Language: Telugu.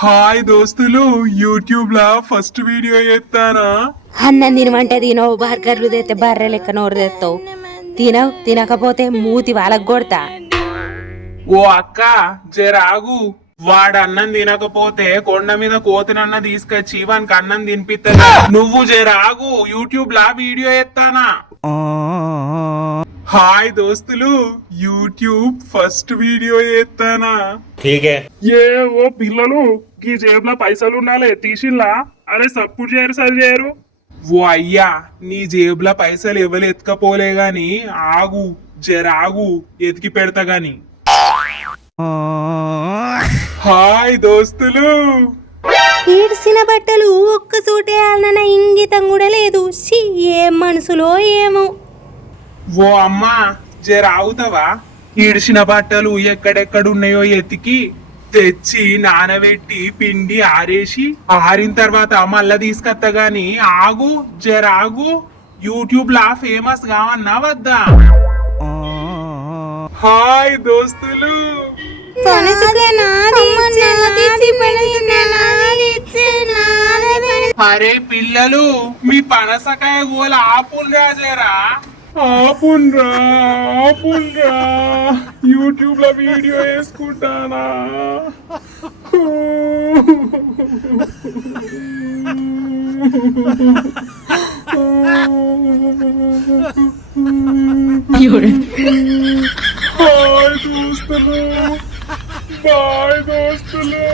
హాయ్ దోస్తులు, యూట్యూబ్ లా ఫస్ట్ వీడియో చేస్తానా. అన్నం తినమంటే తినవు, బర్గర్లు తెస్తే బర్రె లెక్క నోరు తెస్తావు. తినవు, తినకపోతే మూతి వాళ్ళకు కొడతా. ఓ అక్క జరాగు, వాడు అన్నం తినకపోతే కొండ మీద కోతినన్న తీసుకొచ్చి వానికి అన్నం తినిపిస్తా. నువ్వు జరాగు, యూట్యూబ్ లా వీడియో చేస్తానా. హాయ్ దోస్తులు, యూట్యూబ్ ఫస్ట్ వీడియో చేస్తానా. ఏ ఓ పిల్లలు, ఈ జేబులో పైసలు ఉండాలి తీసిల్లా. అరే సప్పుడు చేయరు, సరి చేయరు. ఓ అయ్యా, నీ జేబులో పైసలు ఎవరు ఎత్తుకపోలే గాని ఆగు, జరాగు, ఎతికి పెడతా గాని. హాయ్ దోస్తులు, ఏడ్చిన బట్టలు ఒక్క చోటే అన్న ఇంగితం కూడా లేదు. ఏం మనసులో ఏమో. ఓ అమ్మా జరాగుతావా? ఈడిసిన బట్టలు ఎక్కడెక్కడున్నాయో ఎతికి తెచ్చి నానబెట్టి పిండి ఆరేసి ఆరిన తర్వాత మళ్ళా తీసుకొస్తా గాని ఆగు, జరాగు. యూట్యూబ్ లా ఫేమస్ కావన్నా వద్దా? హాయ్ దోస్తులు, అరే పిల్లలు, మీ పనసకాయ గోల ఆపుండ్రా జరా, ఆపుండ్రా ఆపుండ్రా. యూట్యూబ్ లో వీడియో వేసుకుంటానా. హాయ్ దోస్తులు, బాయ్ దోస్తులు.